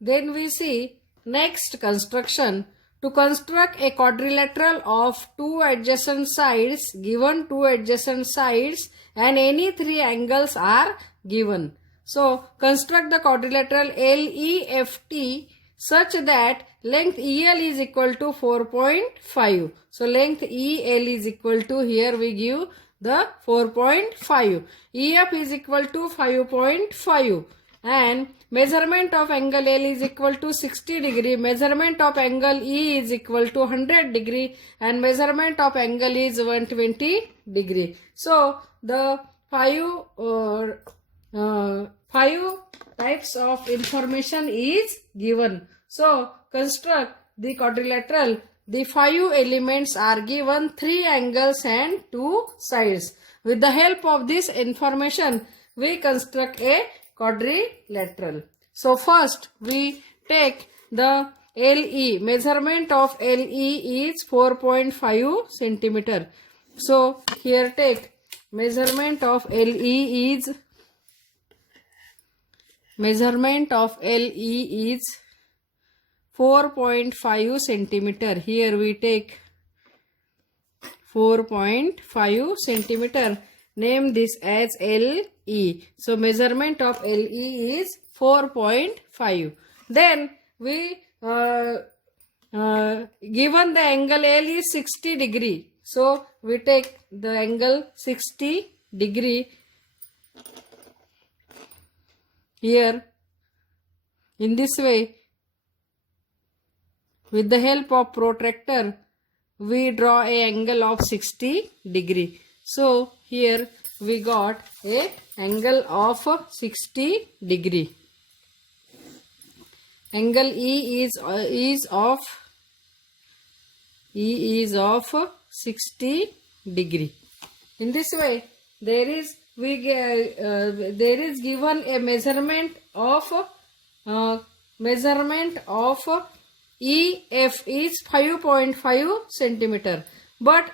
Then we see next construction. To construct a quadrilateral of two adjacent sides, given two adjacent sides and any three angles are given. So, construct the quadrilateral LEFT such that length EL is equal to 4.5. So, length EL is equal to, here we give the 4.5. EF is equal to 5.5. And measurement of angle L is equal to 60 degree, measurement of angle E is equal to 100 degree, and measurement of angle is 120 degree. So the five types of information is given. So construct the quadrilateral. The 5 elements are given, 3 angles and 2 sides. With the help of this information, we construct a quadrilateral. So first we take the LE. Measurement of LE is 4.5 centimeter. So here take measurement of LE is 4.5 centimeter. Here we take 4.5 centimeter. Name this as LE. So measurement of LE is 4.5. Then we given the angle L is 60 degree. So we take the angle 60 degree. Here in this way, with the help of protractor, we draw a angle of 60 degree. So here we got a angle of 60 degree. Angle E is of 60 degree. In this way, there is given a measurement of EF is 5.5 centimeter. But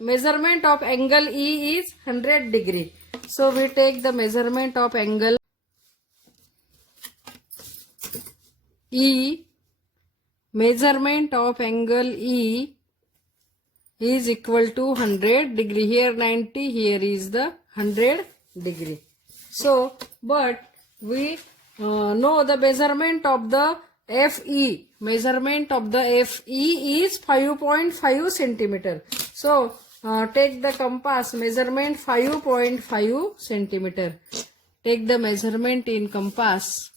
measurement of angle E is 100 degree. So we take the measurement of angle E. Measurement of angle E is equal to 100 degree. Here 90, here is the 100 degree. So, but we know the measurement of the FE. Measurement of the FE is 5.5 centimeter. So, take the compass, measurement 5.5 centimeter. Take the measurement in compass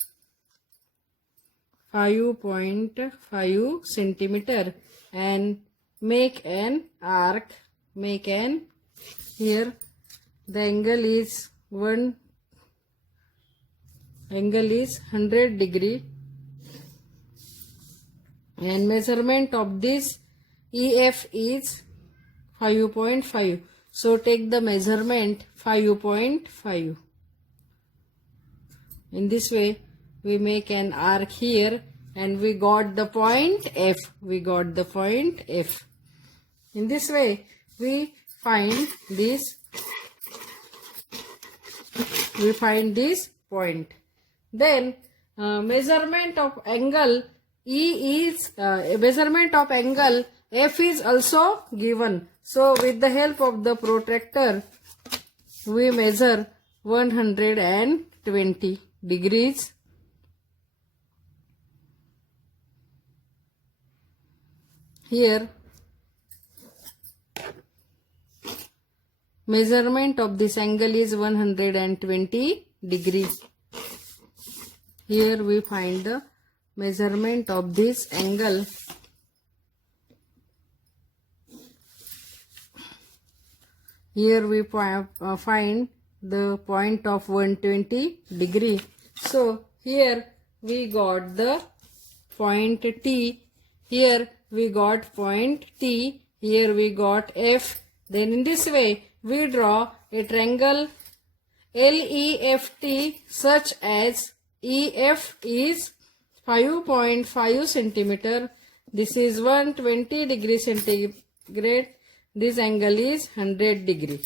5.5 centimeter and make an arc. Here the angle is 100 degree. And measurement of this EF is 5.5. So take the measurement 5.5. In this way, we make an arc here and we got the point F. In this way, we find this point. Then measurement of angle measurement of angle F is also given. So with the help of the protractor, we measure 120 degrees. Here measurement of this angle is 120 degrees. Here we find the measurement of this angle. Here we find the point of 120 degree. So here we got the point T. Here we got point T. Here we got F. Then in this way we draw a triangle LEFT such as EF is 5.5 centimeter. This is 120 degree centigrade. This angle is 100 degree.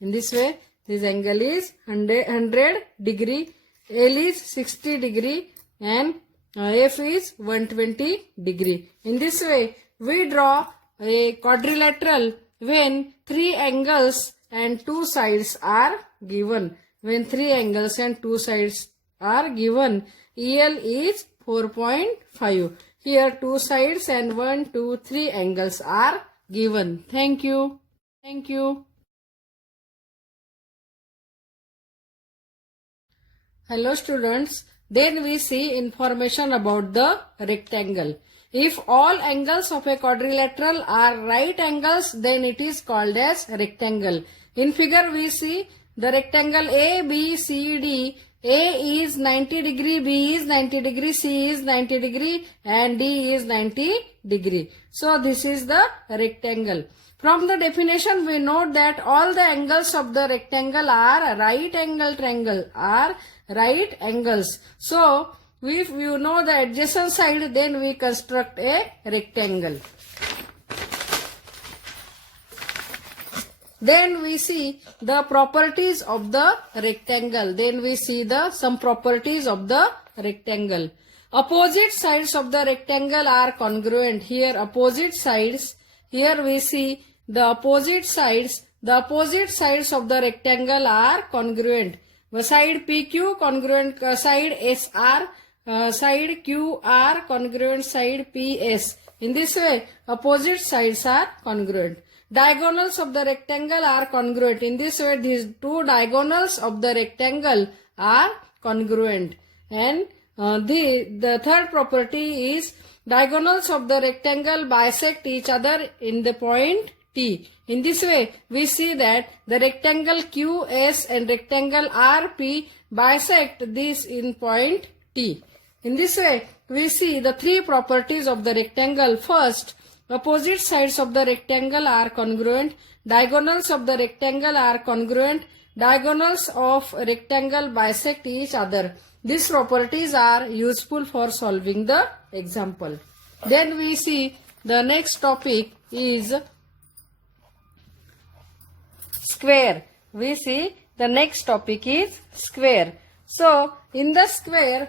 In this way, this angle is 100 degree. L is 60 degree and F is 120 degree. In this way, we draw a quadrilateral when three angles and two sides are given. When three angles and two sides are given, EL is 4.5. Here two sides and 1, 2, 3 angles are given. Thank you. Thank you. Hello students. Then we see information about the rectangle. If all angles of a quadrilateral are right angles, then it is called as rectangle. In figure we see the rectangle A, B, C, D. A is 90 degree, B is 90 degree, C is 90 degree and D is 90 degree. So this is the rectangle. From the definition we note that all the angles of the rectangle are right angle triangle, are right angles. So if you know the adjacent side, then we construct a rectangle. Then we see the properties of the rectangle. Then we see some properties of the rectangle. Opposite sides of the rectangle are congruent. Here opposite sides. Here we see the opposite sides. The opposite sides of the rectangle are congruent. Side PQ congruent side SR. Side QR congruent side PS. In this way, opposite sides are congruent. Diagonals of the rectangle are congruent. In this way, these two diagonals of the rectangle are congruent. And the third property is diagonals of the rectangle bisect each other in the point T. In this way, we see that the rectangle QS and rectangle RP bisect this in point T. In this way, we see the three properties of the rectangle. First, opposite sides of the rectangle are congruent. Diagonals of the rectangle are congruent. Diagonals of rectangle bisect each other. These properties are useful for solving the example. Then we see the next topic is square. We see the next topic is square. So in the square,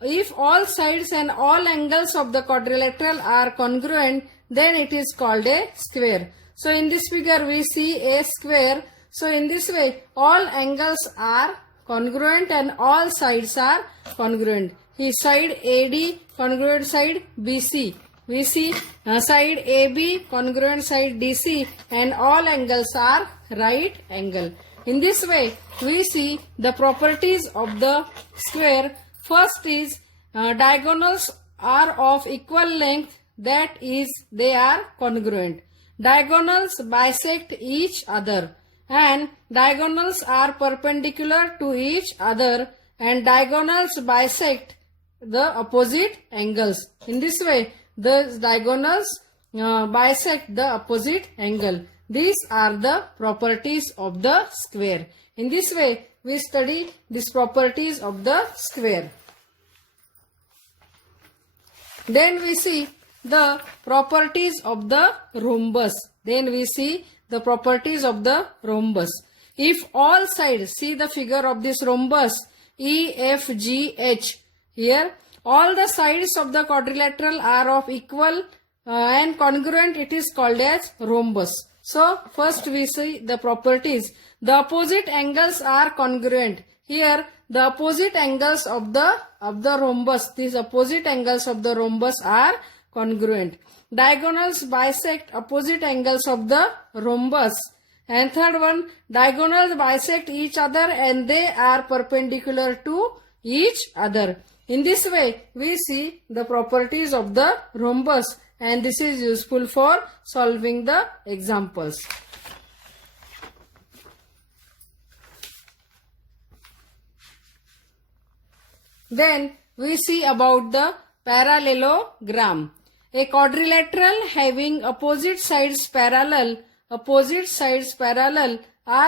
if all sides and all angles of the quadrilateral are congruent, then it is called a square. So in this figure we see a square. So in this way, all angles are congruent and all sides are congruent. His side AD congruent side BC. We see side AB congruent side DC and all angles are right angle. In this way, we see the properties of the square. First is diagonals are of equal length, that is they are congruent. Diagonals bisect each other and diagonals are perpendicular to each other and diagonals bisect the opposite angles. In this way, the diagonals bisect the opposite angle. These are the properties of the square. In this way, we study these properties of the square. Then we see the properties of the rhombus. Then we see the properties of the rhombus. If all sides, see the figure of this rhombus, E, F, G, H. Here, all the sides of the quadrilateral are of equal and congruent, it is called as rhombus. So, first we see the properties. The opposite angles are congruent. Here, the opposite angles of the rhombus, these opposite angles of the rhombus are congruent. Diagonals bisect opposite angles of the rhombus. And third one, diagonals bisect each other and they are perpendicular to each other. In this way, we see the properties of the rhombus and this is useful for solving the examples. Then we see about the parallelogram. A quadrilateral having opposite sides parallel are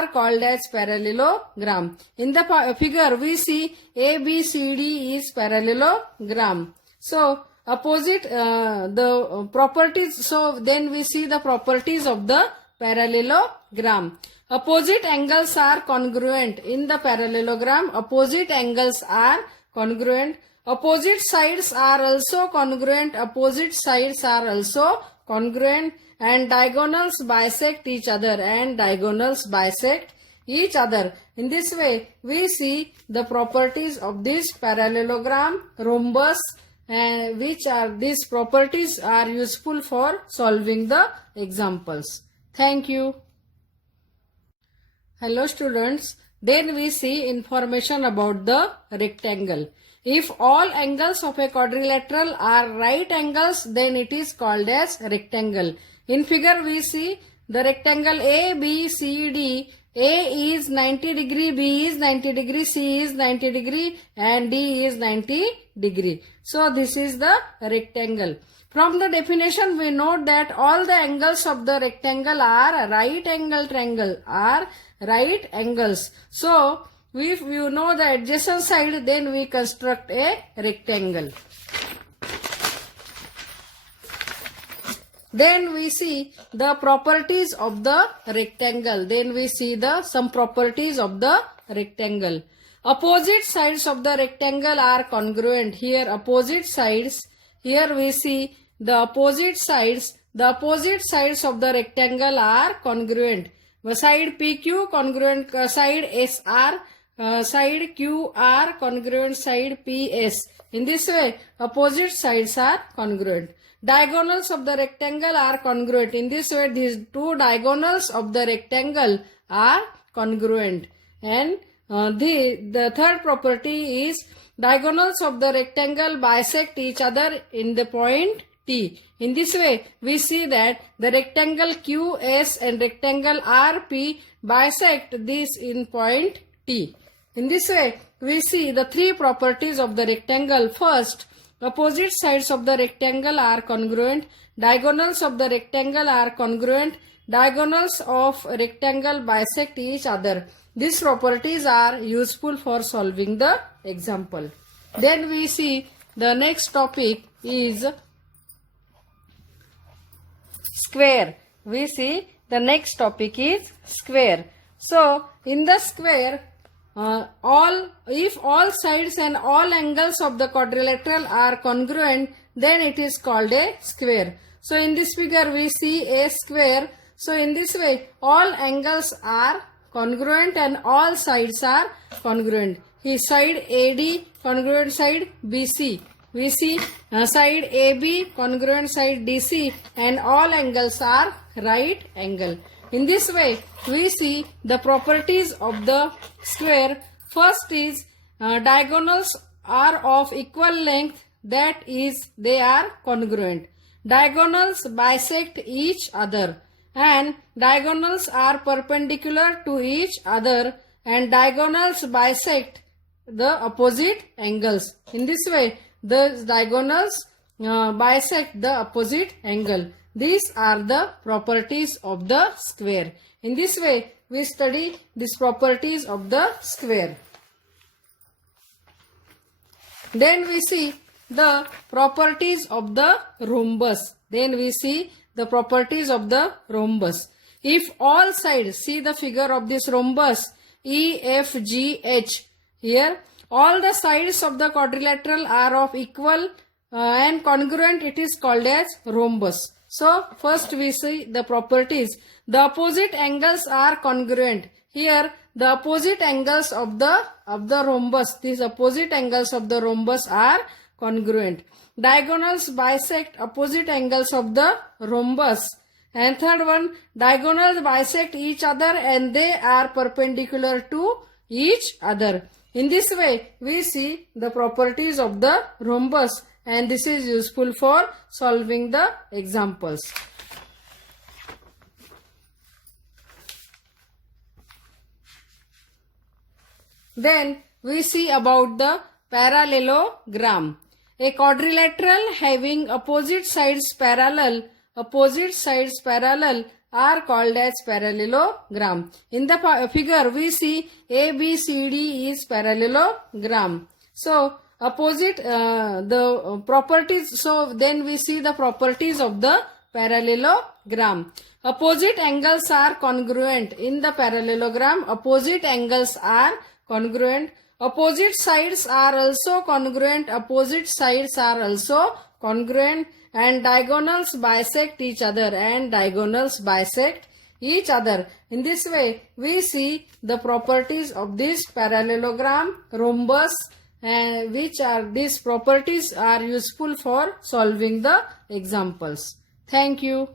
called as parallelogram. In the figure we see ABCD is parallelogram. So opposite the properties, so then we see the properties of the parallelogram. Opposite angles are congruent. In the parallelogram, opposite angles are congruent. Opposite sides are also congruent. Opposite sides are also congruent, and diagonals bisect each other, and diagonals bisect each other. In this way, we see the properties of this parallelogram, rhombus, and which are these properties are useful for solving the examples. Thank you. Hello students. Then we see information about the rectangle. If all angles of a quadrilateral are right angles, then it is called as rectangle. In figure we see the rectangle A, B, C, D. A is 90 degree, B is 90 degree, C is 90 degree, and D is 90 degree. So this is the rectangle. From the definition we note that all the angles of the rectangle are right angle triangle, are right angles. So if you know the adjacent side, then we construct a rectangle. Then we see the properties of the rectangle. Then we see some properties of the rectangle. Opposite sides of the rectangle are congruent. Here opposite sides. Here we see the opposite sides. The opposite sides of the rectangle are congruent. Side PQ congruent side SR. Side QR congruent side PS. In this way, opposite sides are congruent. Diagonals of the rectangle are congruent. In this way, these two diagonals of the rectangle are congruent. And the third property is diagonals of the rectangle bisect each other in the point T. In this way, we see that the rectangle QS and rectangle RP bisect this in point T. In this way, we see the three properties of the rectangle. First, opposite sides of the rectangle are congruent. Diagonals of the rectangle are congruent. Diagonals of rectangle bisect each other. These properties are useful for solving the example. Then we see the next topic is square. We see the next topic is square. So, in the square, if all sides and all angles of the quadrilateral are congruent, then it is called a square. So in this figure we see a square. So in this way all angles are congruent and all sides are congruent. His side AD congruent side BC. We see side AB congruent side DC, and all angles are right angle. In this way, we see the properties of the square. First is diagonals are of equal length, that is, they are congruent. Diagonals bisect each other, and diagonals are perpendicular to each other, and diagonals bisect the opposite angles. In this way, the diagonals bisect the opposite angle. These are the properties of the square. In this way, we study these properties of the square. Then we see the properties of the rhombus. Then we see the properties of the rhombus. If all sides, see the figure of this rhombus, E, F, G, H. Here, all the sides of the quadrilateral are of equal and congruent, it is called as rhombus. So, first we see the properties. The opposite angles are congruent. Here, the opposite angles of the rhombus, these opposite angles of the rhombus are congruent. Diagonals bisect opposite angles of the rhombus. And third one, diagonals bisect each other and they are perpendicular to each other. In this way, we see the properties of the rhombus, and this is useful for solving the examples. Then we see about the parallelogram. A quadrilateral having opposite sides parallel are called as parallelogram. In the figure we see ABCD is parallelogram. So opposite the properties. So then we see the properties of the parallelogram. Opposite angles are congruent. In the parallelogram, opposite angles are congruent. Opposite sides are also congruent. Opposite sides are also congruent, and diagonals bisect each other, and diagonals bisect each other. In this way, we see the properties of this parallelogram, rhombus, and these properties are useful for solving the examples. Thank you.